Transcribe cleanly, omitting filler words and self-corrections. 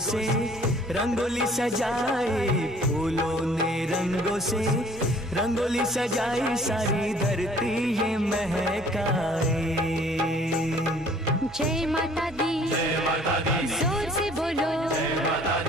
से रंगोली सजाई, फूलों ने रंगों से रंगोली सजाई, सारी धरती ये महकाए। जय माता दी, जय माता दी।